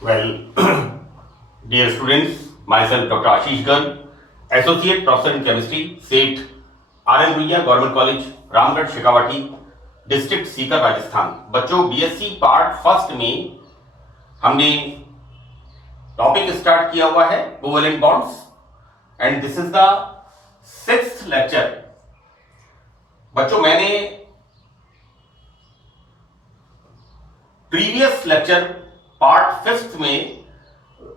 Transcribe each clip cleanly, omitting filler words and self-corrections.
Well, dear students, myself Dr. Ashish Garg, Associate Professor in Chemistry, SET, RN Ruia government college, Ramgarh Shekhawati, district Sikar, Rajasthan. बच्चों, BSc part first में हमने topic start किया हुआ है covalent bonds and this is the 6th lecture. बच्चों, मैंने previous lecture part 5th में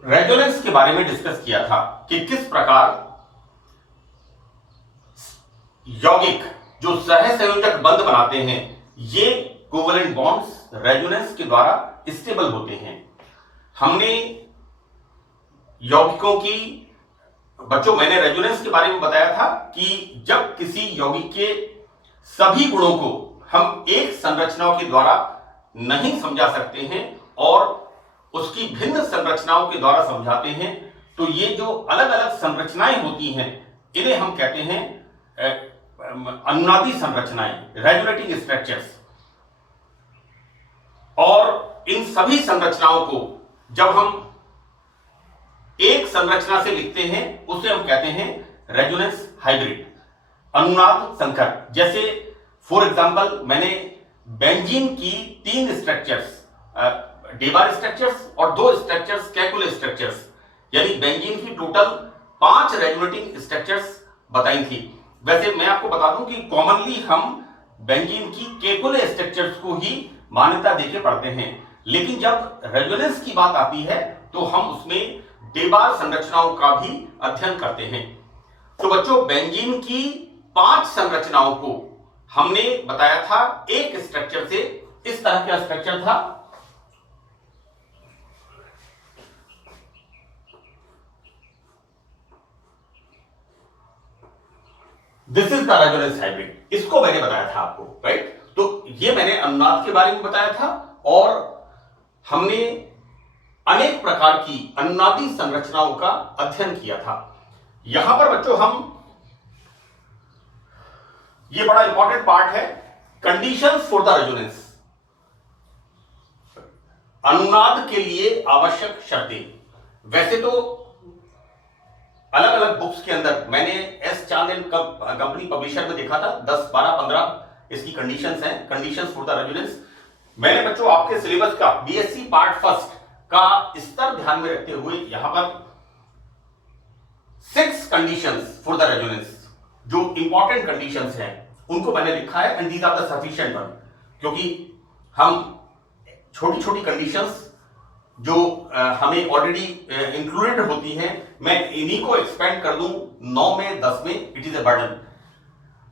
resonance के बारे में डिस्कस किया था कि किस प्रकार यौगिक जो सहसंयोजक बंध बनाते हैं ये कोवेलेंट बॉन्ड्स रेजोनेंस के द्वारा स्टेबल होते हैं। हमने यौगिकों की बच्चों मैंने रेजोनेंस के बारे में बताया था कि जब किसी यौगिक के सभी गुणों को हम एक संरचनाओं के द्वारा नहीं समझा सकते हैं और उसकी भिन्न संरचनाओं के द्वारा समझाते हैं, तो ये जो अलग अलग संरचनाएं होती हैं इन्हें हम कहते हैं अनुनादी संरचनाएं, रेजोनेटिंग स्ट्रक्चर्स। और इन सभी संरचनाओं को जब हम एक संरचना से लिखते हैं उसे हम कहते हैं रेजोनेंस हाइब्रिड, अनुनाद संकर। जैसे फॉर एग्जांपल मैंने बेंजीन की 3 स्ट्रक्चर्स, डेबार स्ट्रक्चर्स और 2 स्ट्रक्चर्स कैकुले स्ट्रक्चर्स, यानी बेंजीन की टोटल 5 रेजोनेटिंग स्ट्रक्चर्स बताई थी। वैसे मैं आपको बता दूं कि कॉमनली हम बेंजीन की केकुले स्ट्रक्चर्स को ही मान्यता देके पढ़ते हैं, लेकिन जब रेजोनेंस की बात आती है तो हम उसमें डेबार संरचनाओं का भी अध्ययन करते हैं। तो बच्चों, बेंजीन की 5 संरचनाओं को हमने बताया था एक स्ट्रक्चर से। इस तरह का स्ट्रक्चर था, this is the resonance hybrid. इसको मैंने बताया था आपको, राइट। तो ये मैंने अनुनाद के बारे में बताया था और हमने अनेक प्रकार की अनुनादी संरचनाओं का अध्ययन किया था। यहां पर बच्चों हम ये बड़ा इंपॉर्टेंट पार्ट है, कंडीशंस फॉर द रेजोनेंस, अनुनाद के लिए आवश्यक शर्तें। वैसे तो अलग अलग बुक्स के अंदर मैंने एस चांद एंड कंपनी पब्लिशर में देखा था 10, 12, 15 इसकी कंडीशंस हैं, कंडीशंस फॉर द रेजोनेंस। मैंने बच्चों आपके सिलेबस का बीएससी पार्ट फर्स्ट का स्तर ध्यान में रखते हुए यहां पर 6 कंडीशंस फॉर द रेजोनेंस, जो इंपॉर्टेंट कंडीशंस हैं उनको मैंने लिखा है and these are the sufficient one. क्योंकि हम छोटी छोटी कंडीशंस जो हमें ऑलरेडी इंक्लूडेड होती हैं, मैं इन्हीं को एक्सपेंड कर दूं 9 में 10 में, इट इज ए बर्डन।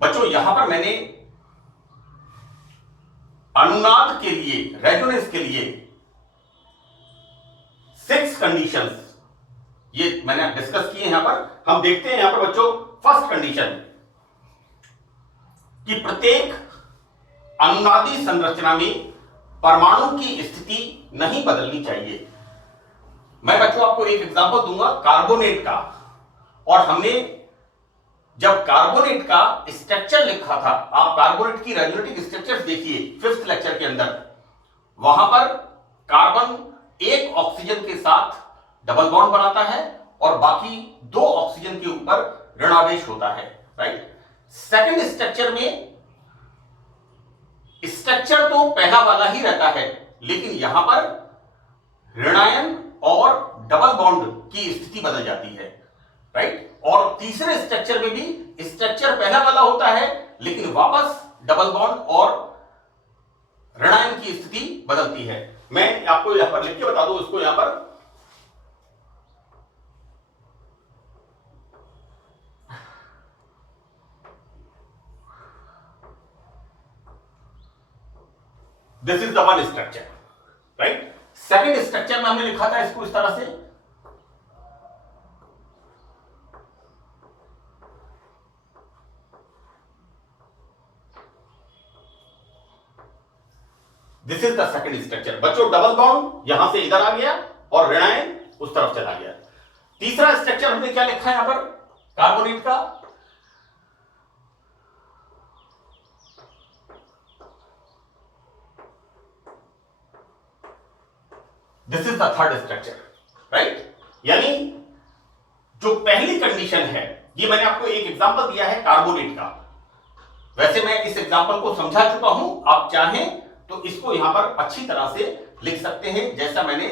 बच्चों, यहां पर मैंने अनुनाद के लिए, रेजोनेंस के लिए 6 कंडीशंस ये मैंने डिस्कस किए। यहां पर हम देखते हैं, यहां पर बच्चों फर्स्ट कंडीशन कि प्रत्येक अनुनादी संरचना में परमाणु की स्थिति नहीं बदलनी चाहिए। मैं बच्चों आपको एक एग्जांपल दूंगा कार्बोनेट का, और हमने जब कार्बोनेट का स्ट्रक्चर लिखा था, आप कार्बोनेट की रेजोनेटिंग स्ट्रक्चर्स देखिए 5th लेक्चर के अंदर, वहां पर कार्बन एक ऑक्सीजन के साथ डबल बॉन्ड बनाता है और बाकी 2 ऑक्सीजन के ऊपर ऋणावेश होता है, राइट। सेकंड स्ट्रक्चर में स्ट्रक्चर तो पहला वाला ही रहता है, लेकिन यहां पर ऋणायन और डबल बॉन्ड की स्थिति बदल जाती है, राइट। और तीसरे स्ट्रक्चर में भी स्ट्रक्चर पहला वाला होता है, लेकिन वापस डबल बॉन्ड और ऋणायन की स्थिति बदलती है। मैं आपको यहां पर लिख के बता दूं इसको, यहां पर this is the one structure, right. Second structure में हमने लिखा था इसको इस तरह से, this is the second structure. बच्चों, डबल बॉन्ड यहां से इधर आ गया और ऋणायन उस तरफ चला गया। तीसरा स्ट्रक्चर हमने क्या लिखा है यहां पर कार्बोनेट का, this is the third structure, right. यानी जो पहली कंडीशन है, ये मैंने आपको एक एग्जांपल दिया है कार्बोनेट का। वैसे मैं इस एग्जांपल को समझा चुका हूं, आप चाहें तो इसको यहां पर अच्छी तरह से लिख सकते हैं, जैसा मैंने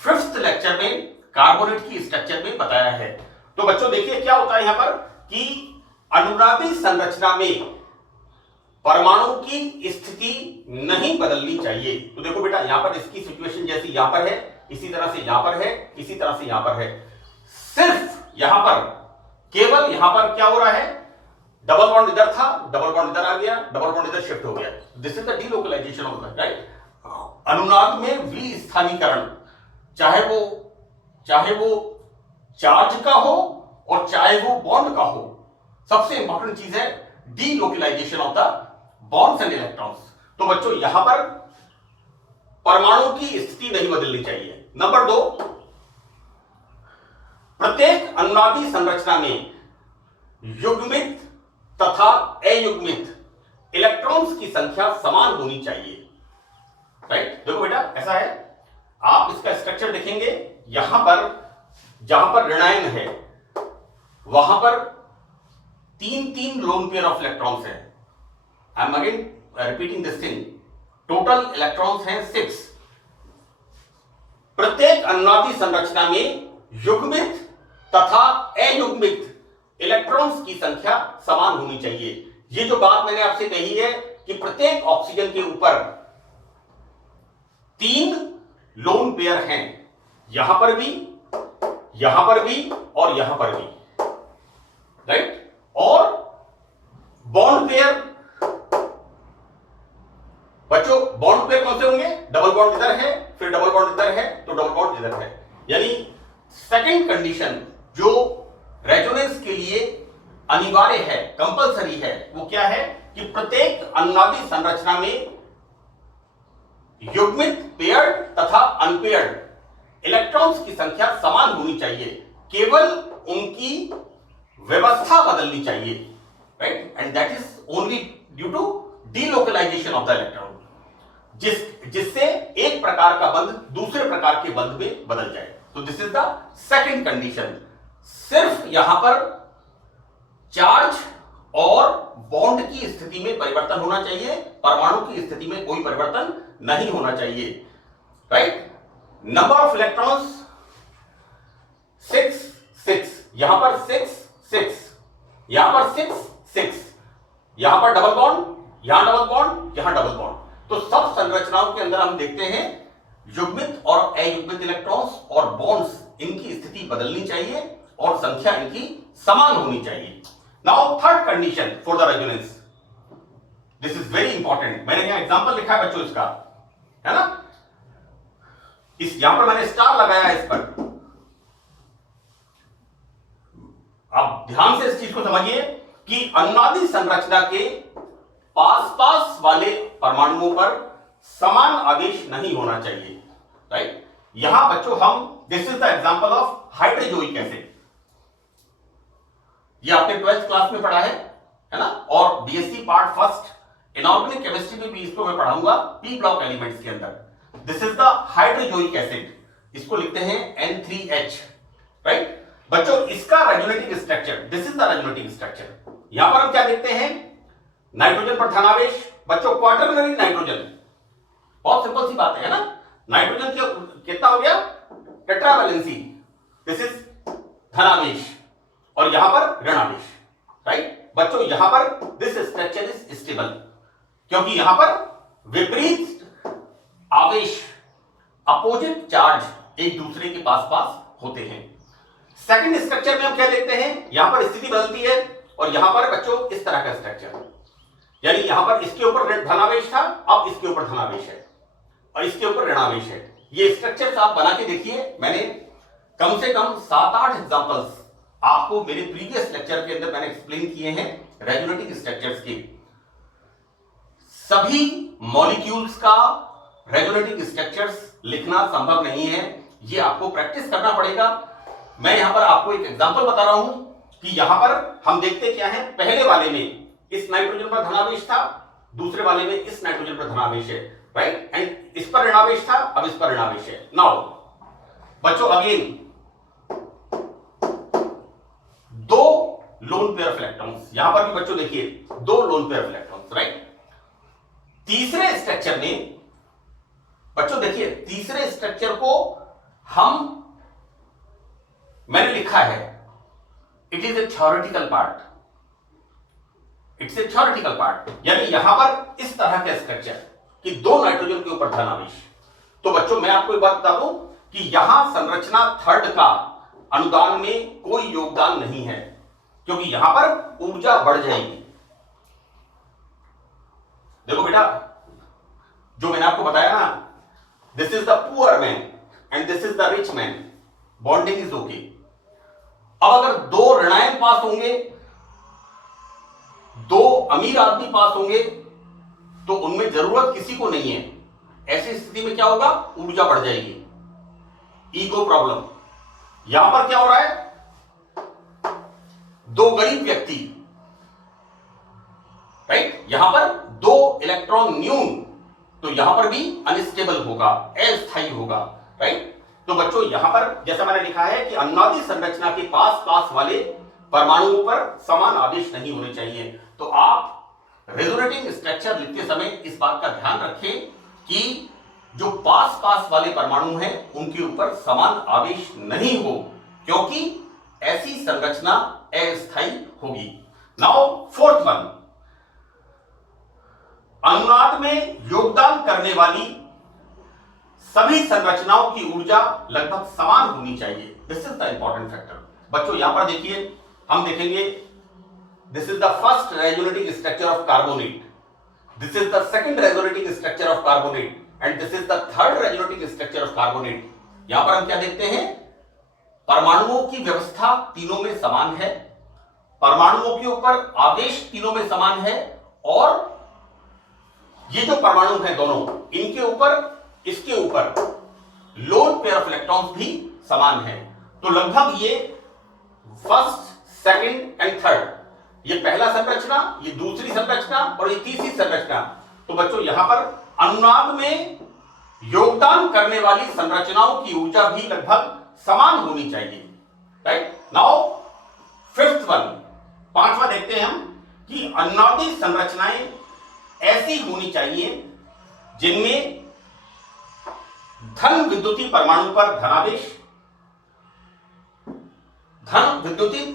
5th लेक्चर में कार्बोनेट की स्ट्रक्चर में बताया है। तो बच्चों देखिए क्या होता है यहां पर कि अनुनादी संरचना में परमाणु की स्थिति नहीं बदलनी चाहिए। तो देखो बेटा, यहां पर इसकी सिचुएशन जैसी यहां पर है, इसी तरह से यहां पर है, इसी तरह से यहां पर है। सिर्फ यहां पर, केवल यहां पर क्या हो रहा है, डबल बॉन्ड इधर था, डबल बॉन्ड इधर आ गया, डबल बॉन्ड इधर शिफ्ट हो गया। This is the delocalization of the, right. अनुनाद में विस्थानीकरण, चाहे वो चार्ज का हो और चाहे वो बॉन्ड का हो, सबसे इंपॉर्टेंट चीज है delocalization of the bonds and electrons. तो बच्चों यहां पर परमाणु की स्थिति नहीं बदलनी चाहिए। नंबर 2, प्रत्येक अनुनादी संरचना में युग्मित तथा अयुग्मित इलेक्ट्रॉन्स की संख्या समान होनी चाहिए, राइट। देखो बेटा ऐसा है, आप इसका स्ट्रक्चर देखेंगे, यहां पर जहां पर ऋणायन है वहां पर 3 लोन पेयर ऑफ इलेक्ट्रॉन्स है। I am again repeating this thing, total electrons हैं 6। प्रत्येक अनुनादी संरचना में युग्मित तथा अयुग्मित इलेक्ट्रॉन्स की संख्या समान होनी चाहिए। ये जो बात मैंने आपसे कही है कि प्रत्येक ऑक्सीजन के ऊपर 3 लोन पेयर हैं, यहां पर भी और यहां पर भी, राइट। और बॉन्ड पेयर, बच्चों बॉन्ड पेयर कौन से होंगे, डबल बॉन्ड इधर है, फिर डबल बॉन्ड इधर है, तो डबल बॉन्ड इधर है। यानी सेकंड कंडीशन जो रेजोनेंस के लिए अनिवार्य है, कंपलसरी है, वो क्या है कि प्रत्येक अनुनादी संरचना में युग्मित, पेयर्ड तथा अनपेयर्ड इलेक्ट्रॉन्स की संख्या समान होनी चाहिए, केवल उनकी व्यवस्था बदलनी चाहिए, right. And that is only due to delocalization of the electron, जिससे एक प्रकार का बंध दूसरे प्रकार के बंध में बदल जाए। तो this is the second condition. सिर्फ यहां पर चार्ज और बॉन्ड की स्थिति में परिवर्तन होना चाहिए, परमाणु की स्थिति में कोई परिवर्तन नहीं होना चाहिए, राइट। नंबर ऑफ इलेक्ट्रॉन्स 6, यहां पर 6, यहां पर 6, यहां पर डबल बॉन्ड, यहां डबल बॉन्ड, यहां डबल बॉन्ड। तो सब संरचनाओं के अंदर हम देखते हैं युग्मित और अयुग्मित इलेक्ट्रॉन्स और बॉन्ड्स, इनकी स्थिति बदलनी चाहिए और संख्या इनकी समान होनी चाहिए। Now third condition for the resonance, this is very important. मैंने यहां एग्जांपल लिखा है बच्चों इसका, है ना, इस यहां पर मैंने स्टार लगाया है इस पर। आप ध्यान से इस चीज को समझिए कि अनुनादी संरचना के पास वाले परमाणुओं पर समान आवेश नहीं होना चाहिए, राइट। यहां बच्चों हम, this is the example of hydrazoic acid, ये आपने 12th क्लास में पढ़ा है ना, और BSc part first inorganic chemistry में भी इसको मैं पढ़ाऊंगा पी ब्लॉक एलिमेंट्स के अंदर। This is the hydrazoic acid, इसको लिखते हैं N3H, राइट। बच्चों इसका resonating structure, this is the resonating structure. यहां पर हम क्या देखते हैं, नाइट्रोजन पर धनावेश, बच्चों क्वाटरनरी नाइट्रोजन, बहुत सिंपल सी बात है ना, नाइट्रोजन कितना हो गया, टेट्रावैलेंसी, दिस इज धनावेश और यहां पर ऋणावेश, राइट। बच्चों यहां पर दिस स्ट्रक्चर इज स्टेबल, क्योंकि यहां पर विपरीत आवेश, अपोजिट चार्ज एक दूसरे के पास होते हैं। सेकंड स्ट्रक्चर में हम क्या देखते हैं, यहां पर स्थिति बदलती है और यहां पर बच्चों इस तरह का स्ट्रक्चर, यानी यहां पर इसके ऊपर धनावेश था, अब इसके ऊपर धनावेश है और इसके ऊपर ऋणावेश है। ये स्ट्रक्चर्स आप बना के देखिए, मैंने कम से कम 7-8 एग्जांपल्स आपको मेरे प्रीवियस लेक्चर के अंदर मैंने एक्सप्लेन किए हैं रेजोनेटिंग स्ट्रक्चर्स के। सभी मॉलिक्यूल्स का रेजोनेटिंग स्ट्रक्चर्स लिखना संभव नहीं है, ये आपको प्रैक्टिस करना पड़ेगा। मैं यहां पर आपको एक एग्जांपल बता रहा हूं कि यहां पर हम देखते क्या है, पहले वाले में इस नाइट्रोजन पर धनावेश था, दूसरे वाले में इस नाइट्रोजन पर धनावेश है। राइट, एंड इस पर ऋणावेश था, अब इस पर ऋणावेश है। नाउ बच्चों अगेन दो लोन पेयर ऑफ इलेक्ट्रॉन्स, यहां पर भी बच्चों देखिए दो lone pair of electrons, right. तीसरे स्ट्रक्चर में बच्चों देखिए तीसरे स्ट्रक्चर को मैंने लिखा है, it is a theoretical part, it's a theoretical part, यानी यहां पर इस तरह का स्ट्रक्चर कि दो नाइट्रोजन के ऊपर धन आवेश। तो बच्चों मैं आपको एक बात बता दूं कि यहां संरचना थर्ड का अनुदान में कोई योगदान नहीं है, क्योंकि यहां पर ऊर्जा बढ़ जाएगी। देखो बेटा, जो मैंने आपको बताया ना, this is the poor man and this is the rich man, bonding is okay. अब अगर दो ऋणायन पास होंगे, दो अमीर आदमी पास होंगे, तो उनमें जरूरत किसी को नहीं है। ऐसी स्थिति में क्या होगा, ऊर्जा बढ़ जाएगी, ईगो प्रॉब्लम। यहां पर क्या हो रहा है, दो गरीब व्यक्ति, राइट, यहां पर दो इलेक्ट्रॉन न्यून, तो यहां पर भी अनस्टेबल होगा, अस्थायी होगा, राइट। तो बच्चों यहां पर जैसा मैंने लिखा है कि अनुनादी संरचना के पास वाले परमाणुओं पर समान आवेश नहीं होने चाहिए। तो आप रेजोनेटिंग स्ट्रक्चर लिखते समय इस बात का ध्यान रखें कि जो पास वाले परमाणु हैं उनके ऊपर समान आवेश नहीं हो, क्योंकि ऐसी संरचना अस्थायी होगी। नाउ फोर्थ वन, अनुनाद में योगदान करने वाली सभी संरचनाओं की ऊर्जा लगभग समान होनी चाहिए। This is the important factor. बच्चों यहां पर देखिए, हम देखेंगे this is the first resonating structure of carbonate, this is the second resonating structure of carbonate and this is the third resonating structure of carbonate. यहां पर हम क्या देखते हैं, परमाणुओं की व्यवस्था तीनों में समान है, परमाणुओं के ऊपर आवेश तीनों में समान है, और ये जो परमाणु हैं दोनों, इनके ऊपर इसके ऊपर लोन पेयर ऑफ इलेक्ट्रॉन्स भी समान है। तो लगभग ये फर्स्ट, सेकंड एंड थर्ड, ये पहला संरचना, ये दूसरी संरचना और ये तीसरी संरचना। तो बच्चों यहां पर अनुनाद में योगदान करने वाली संरचनाओं की ऊर्जा भी लगभग समान होनी चाहिए, राइट। नाउ फिफ्थ वन, पांचवा देखते हैं हम कि अनुनादी संरचनाएं ऐसी होनी चाहिए जिनमें धन विद्युतीय परमाणु पर धनावेश, धन विद्युतीय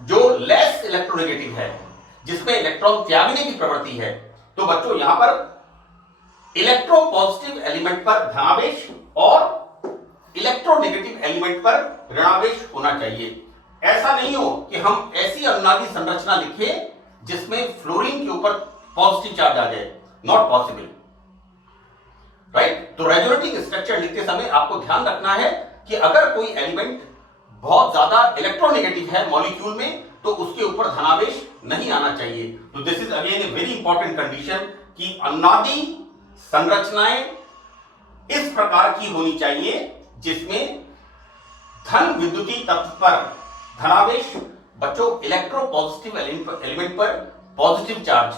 जो लेस इलेक्ट्रोनेगेटिव है, जिसमें इलेक्ट्रॉन त्यागने की प्रवृत्ति है। तो बच्चों यहां पर इलेक्ट्रोपॉजिटिव एलिमेंट पर धनावेश और इलेक्ट्रोनेगेटिव एलिमेंट पर ऋणावेश होना चाहिए। ऐसा नहीं हो कि हम ऐसी अनुनादी संरचना लिखें जिसमें फ्लोरीन के ऊपर पॉजिटिव चार्ज आ जाए, नॉट पॉसिबल, राइट। तो रेजोनेटिंग स्ट्रक्चर लिखते समय आपको ध्यान रखना है कि अगर कोई एलिमेंट बहुत ज्यादा इलेक्ट्रोनेगेटिव है मॉलिक्यूल में, तो उसके ऊपर धनावेश नहीं आना चाहिए। तो this is again a very important condition कि अनुनादी संरचनाएं इस प्रकार की होनी चाहिए जिसमें धन विद्युतीय तत्व पर धनावेश, बच्चों इलेक्ट्रोपॉजिटिव एलिमेंट पर पॉजिटिव चार्ज,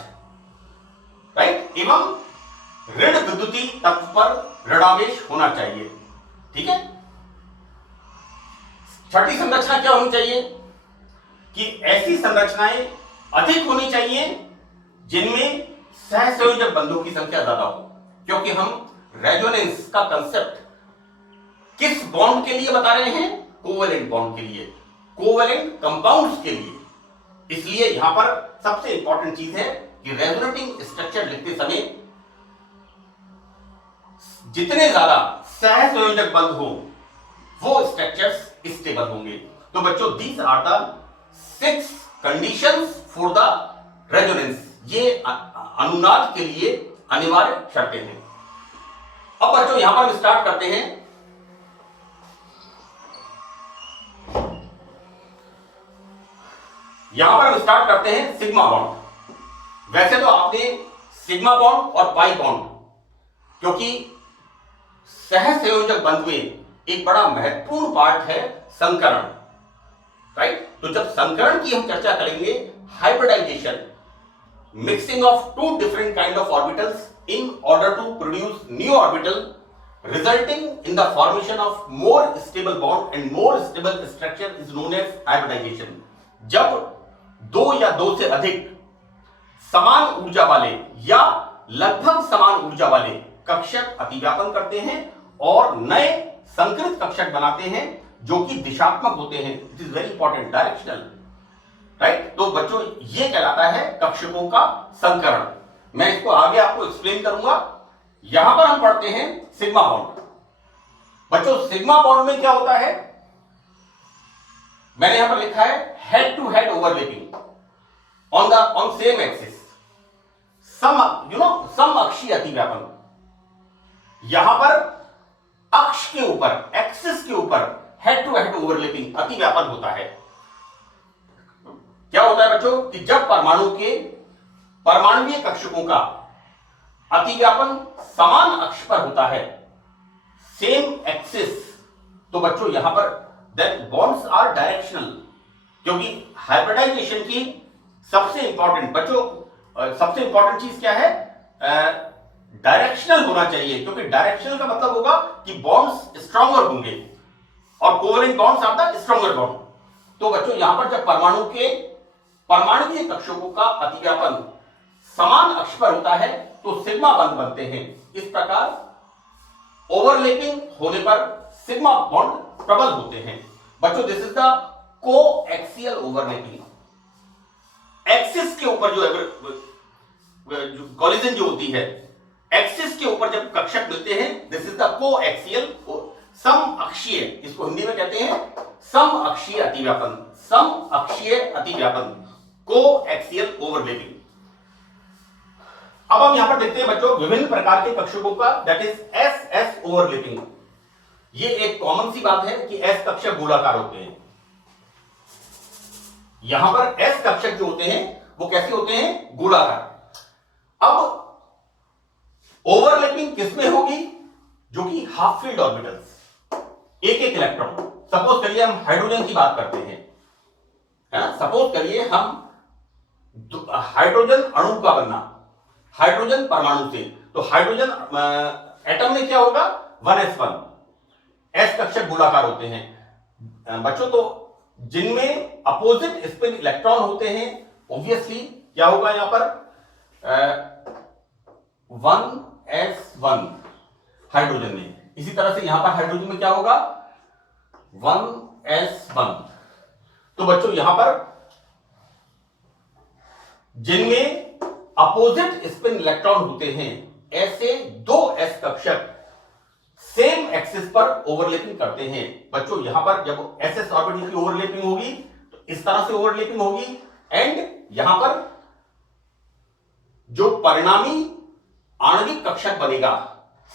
राइट, एवं ऋण विद्युतीय तत्व पर ऋणावेश होना चाहिए, ठीक है। छठी संरचना क्या होनी चाहिए कि ऐसी संरचनाएं अधिक होनी चाहिए जिनमें सहसंयोजक बंधों की संख्या ज्यादा हो, क्योंकि हम रेजोनेंस का कंसेप्ट किस बॉन्ड के लिए बता रहे हैं, कोवेलेंट बॉन्ड के लिए, कोवेलेंट कंपाउंड्स के लिए। इसलिए यहां पर सबसे इंपॉर्टेंट चीज है कि रेजोनेटिंग स्ट्रक्चर लिखते समय जितने ज्यादा सहसंयोजक बंध हो वो स्ट्रक्चर्स स्टेबल होंगे। तो बच्चों these are the 6 conditions for the resonance, ये अनुनाद के लिए अनिवार्य शर्तें हैं। अब बच्चों यहां पर हम स्टार्ट करते हैं। यहां पर हम स्टार्ट करते हैं सिग्मा बॉन्ड। वैसे तो आपने सिग्मा बॉन्ड और पाई बॉन्ड, क्योंकि सहसंयोजक बंध में एक बड़ा महत्वपूर्ण पार्ट है संकरण, राइट। तो जब संकरण की हम चर्चा करेंगे, hybridisation, mixing of two different kind of orbitals in order to produce new orbital, resulting in the formation of more stable bond and more stable structure is known as hybridization. जब दो या दो से अधिक समान ऊर्जा वाले या लगभग समान ऊर्जा वाले कक्षक अतिव्यापन करते हैं और नए संकृत कक्षक बनाते हैं जो कि दिशात्मक होते हैं. It is very important, directional, right. तो बच्चों ये कहलाता है कक्षकों का संकरण. मैं इसको आगे आपको एक्सप्लेन करूंगा. यहां पर हम पढ़ते हैं सिग्मा बॉन्ड. बच्चों सिग्मा बॉन्ड में क्या होता है, मैंने यहां पर लिखा है head to head overlapping on same axis, सम अक्षीय अतिव्यापन. यहां पर अक्ष के ऊपर, एक्सिस के ऊपर हेड टू हेड ओवरलैपिंग अतिव्यापन होता है. क्या होता है बच्चों कि जब परमाणु के परमाणुीय कक्षकों का अतिव्यापन समान अक्ष पर होता है, सेम एक्सिस, तो बच्चों यहां पर देन बॉन्ड्स आर डायरेक्शनल. क्योंकि हाइब्रिडाइजेशन की सबसे इंपॉर्टेंट बच्चों सबसे इंपॉर्टेंट चीज क्या है, डायरेक्शनल होना चाहिए. क्योंकि डायरेक्शनल का मतलब होगा कि बॉन्ड्स स्ट्रॉन्गर होंगे और covalent bonds are the stronger bond. तो बच्चों यहां पर जब परमाणु के परमाणुीय कक्षकों का अतिव्यापन समान अक्ष पर होता है तो सिग्मा बंध बनते हैं. इस प्रकार ओवरलैपिंग होने पर सिग्मा बॉन्ड प्रबल होते हैं. बच्चों this is the coaxial overlapping. Axis के ऊपर जो कोलिजन जो होती है, एक्सिस के ऊपर जब कक्षक मिलते हैं, दिस इज द कोएक्सियल, सम अक्षीय, इसको हिंदी में कहते हैं सम अक्षीय अतिव्यापन. सम अक्षीय अतिव्यापन, कोएक्सियल ओवरलैपिंग. अब हम यहां पर देखते हैं बच्चों विभिन्न प्रकार के कक्षकों का, that is S S overlapping. ये एक कॉमन सी बात है कि एस कक्षक गोलाकार होते हैं. यहां पर एस कक्षक जो होते हैं वो कैसे होते हैं, गोलाकार. अब ओवरलैपिंग किसमें होगी, जो कि हाफ फील्ड ऑर्बिटल्स, एक एक इलेक्ट्रॉन. सपोज करिए हम हाइड्रोजन की बात करते हैं, है ना. सपोज करिए हम हाइड्रोजन अणु का बनना, हाइड्रोजन परमाणु से, तो हाइड्रोजन एटम में क्या होगा 1s1. एस कक्षक गोलाकार होते हैं बच्चों. तो जिनमें अपोजिट स्पिन इलेक्ट्रॉन होते हैं, ऑब्वियसली क्या होगा यहां पर 1s1 हाइड्रोजन में. इसी तरह से यहां पर हाइड्रोजन में क्या होगा 1s1. तो बच्चों यहां पर जिनमें अपोजिट स्पिन इलेक्ट्रॉन होते हैं, ऐसे दो एस कक्षक सेम एक्सिस पर ओवरलैपिंग करते हैं. बच्चों यहां पर जब एस एस ऑर्बिटल की ओवरलैपिंग होगी तो इस तरह से ओवरलैपिंग होगी, एंड यहां पर जो परिणामी आणविक कक्षक बनेगा,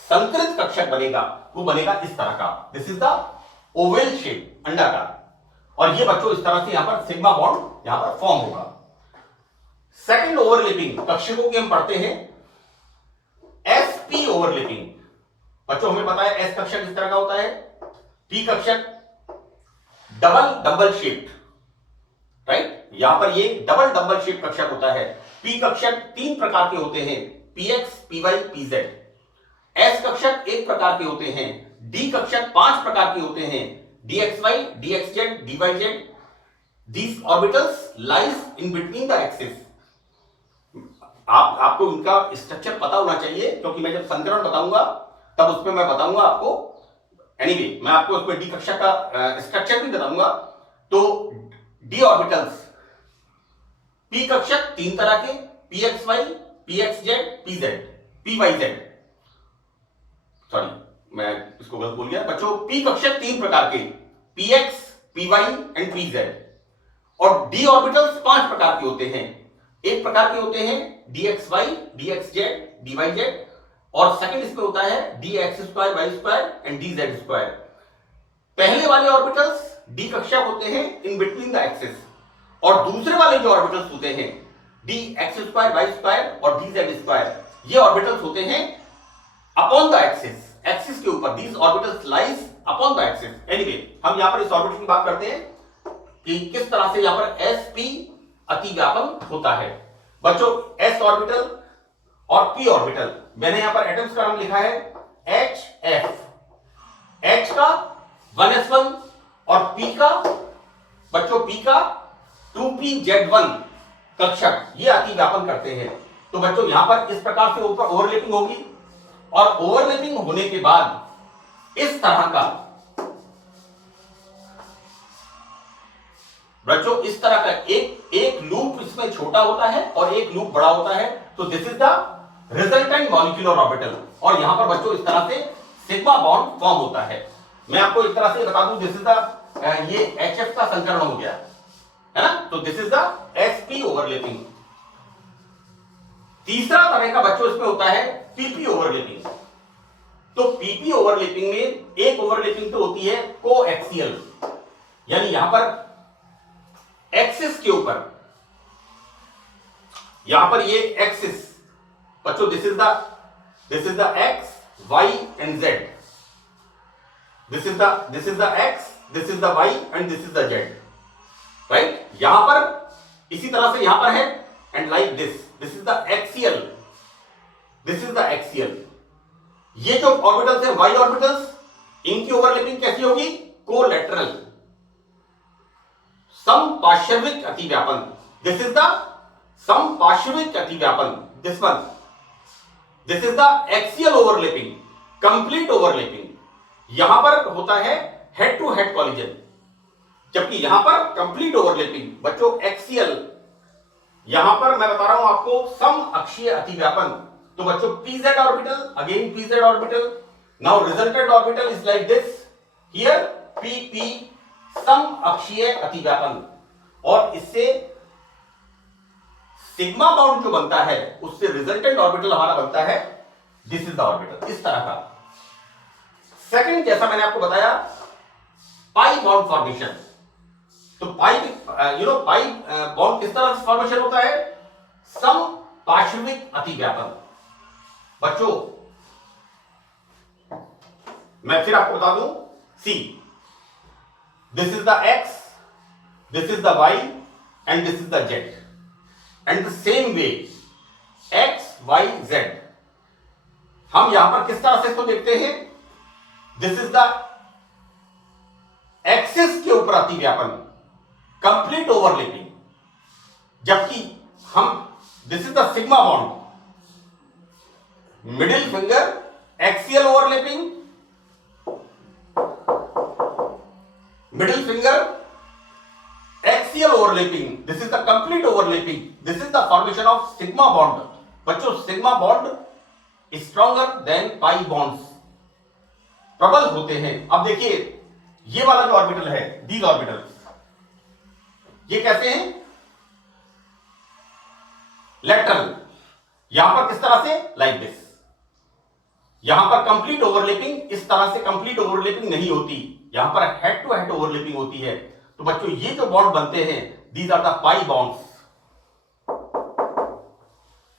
संकृत कक्षक बनेगा, वो बनेगा इस तरह का. This is the Oval shape, अंडाकार. और ये बच्चों इस तरह से यहां पर सिग्मा बॉन्ड यहां पर फॉर्म होगा. सेकंड ओवरलैपिंग कक्षकों की हम पढ़ते हैं sp ओवरलैपिंग. बच्चों हमें पता है एस कक्षक इस तरह का होता है, पी कक्षक डबल शेप्ड, राइट. यहां पर ये डबल शेप कक्षक होता है. पी कक्षक तीन प्रकार के होते हैं, px py pz. एस कक्षक एक प्रकार के होते हैं. डी कक्षक 5 प्रकार के होते हैं, dxy dxz dyz. These orbitals lies in between the axis. आपको इनका स्ट्रक्चर पता होना चाहिए, क्योंकि मैं जब संकरण बताऊंगा तब उसमें मैं बताऊंगा आपको. एनीवे मैं आपको उसमें डी कक्षा का स्ट्रक्चर भी बताऊंगा. तो डी ऑर्बिटल्स, पी कक्षक तीन तरह के, pxy pxz pz pyz. Sorry मैं इसको गलत बोल गया बच्चों. पी कक्षक तीन प्रकार के, px py एंड pz. और डी ऑर्बिटल्स 5 प्रकार के होते हैं. एक प्रकार के होते हैं dxy dxz dyz, और सेकंड इसमें होता है dx2 y2 एंड dz2. पहले वाले ऑर्बिटल्स डी कक्षक होते हैं इन बिटवीन द एक्सिस, और दूसरे वाले जो ऑर्बिटल्स होते हैं dx2 y2 और dz2, ये ऑर्बिटल्स होते हैं अपॉन द एक्सिस, एक्सिस के ऊपर. These orbitals lies upon the axis. Anyway हम यहां पर इस ऑर्बिटल की बात करते हैं कि किस तरह से यहां पर sp अतिव्यापन होता है. बच्चों s ऑर्बिटल और p ऑर्बिटल, मैंने यहां पर एटम्स का नाम लिखा है HF, H का 1s1 और P का बच्चों P का 2pZ1 कक्षक, ये अतिव्यापन करते हैं। तो बच्चों यहां पर इस प्रकार से ऊपर ओवरलैपिंग होगी और ओवरलैपिंग होने के बाद इस तरह का बच्चों इस तरह का एक लूप इसमें छोटा होता है और एक लूप बड़ा होता है। तो this is the resultant molecular orbital और यहां पर बच्चों इस तरह से सिग्मा बॉन्ड फॉर्म होता है। मैं आपको इस तरह से बता दूं, दिस इज द ये HF का संकरण हो गया है ना, तो this is the sp overlapping. तीसरा तरह का बच्चों इसमें होता है pp ओवरलैपिंग। तो pp ओवरलैपिंग में एक ओवरलैपिंग तो होती है कोएक्सियल, यानी यहां पर एक्सिस के ऊपर, यहां पर ये एक्सिस बच्चों this is the x y and z, this is the x, this is the y and this is the z, right. यहां पर इसी तरह से यहां पर है and like this is the axial, this is the axial. ये जो ऑर्बिटल्स है y ऑर्बिटल्स, इनकी ओवरलैपिंग कैसी होगी? कोलैटरल, समपार्श्विक अतिव्यापन, दिस इज द समपार्श्विक अतिव्यापन, this is the axial overlapping, complete overlapping. यहां पर होता है हेड टू हेड कॉलिजन, जबकि यहां पर कंप्लीट ओवरलैपिंग बच्चों एक्सियल। यहां पर मैं बता रहा हूं आपको सम अक्षीय अतिव्यापन। तो बच्चों pz orbital, again pz orbital, now resultant orbital is like this, here pp सम अक्षीय अतिव्यापन, और इससे सिग्मा बॉन्ड जो बनता है उससे रिजल्टेंट ऑर्बिटल हमारा बनता है दिस इज द ऑर्बिटल, इस तरह का। सेकंड, जैसा मैंने आपको बताया पाई बॉन्ड फॉर्मेशन। तो पाई बॉन्ड किस तरह से फॉर्मेशन होता है? सम पार्श्विक अतिव्यापन। बच्चों मैं फिर आपको बता दूं, सी this is the x, this is the y and this is the z, and the same way x y z हम यहां पर किस तरह से इसको देखते हैं? दिस इज द एक्सिस के ऊपर अतिव्यापन, कंप्लीट ओवरलैपिंग, जबकि हम this is the sigma bond, middle finger axial overlapping, middle finger axial overlapping, this is the complete overlapping, this is the formation of sigma bond। बच्चों sigma bond stronger than pi bonds, प्रबल होते हैं। अब देखिए ये वाला जो orbital है, these orbitals, ये कैसे हैं? लेटरल, यहां पर किस तरह से? Like this. यहां पर कंप्लीट ओवरलैपिंग इस तरह से कंप्लीट ओवरलैपिंग नहीं होती, यहां पर हेड टू हेड ओवरलैपिंग होती है। तो बच्चों ये जो बॉन्ड बनते हैं these are the pi bonds.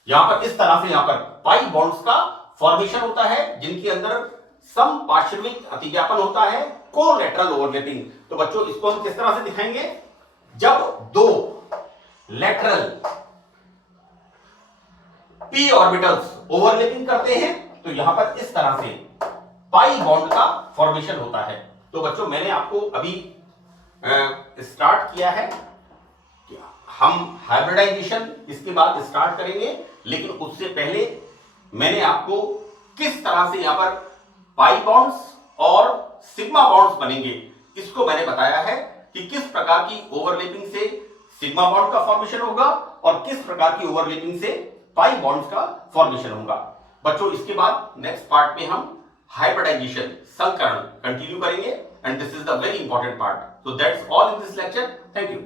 यहां पर इस तरह से यहां पर पाई बॉन्ड्स का फॉर्मेशन होता है, जिनके अंदर सम पार्श्विक अतिव्यापन होता है, कोलैटरल ओवरलैपिंग। तो बच्चों इसको हम किस तरह से दिखाएंगे? जब दो लेटरल p ऑर्बिटल्स ओवरलैपिंग करते हैं तो यहां पर इस तरह से पाई बॉन्ड का फॉर्मेशन होता है। तो बच्चों मैंने आपको अभी स्टार्ट किया है कि हम हाइब्रिडाइजेशन इसके बाद स्टार्ट करेंगे, लेकिन उससे पहले मैंने आपको किस तरह से यहां पर पाई बॉन्ड्स और सिग्मा बॉन्ड्स बनेंगे इसको मैंने बताया है कि किस प्रकार की ओवरलैपिंग से सिग्मा बॉन्ड का फॉर्मेशन होगा और किस प्रकार की ओवरलैपिंग से पाई बॉन्ड्स का फॉर्मेशन होगा। बच्चों इसके बाद नेक्स्ट पार्ट में हम हाइब्रिडाइजेशन संकरण कंटिन्यू करेंगे, and this is the very important part. So that's all in this lecture. Thank you.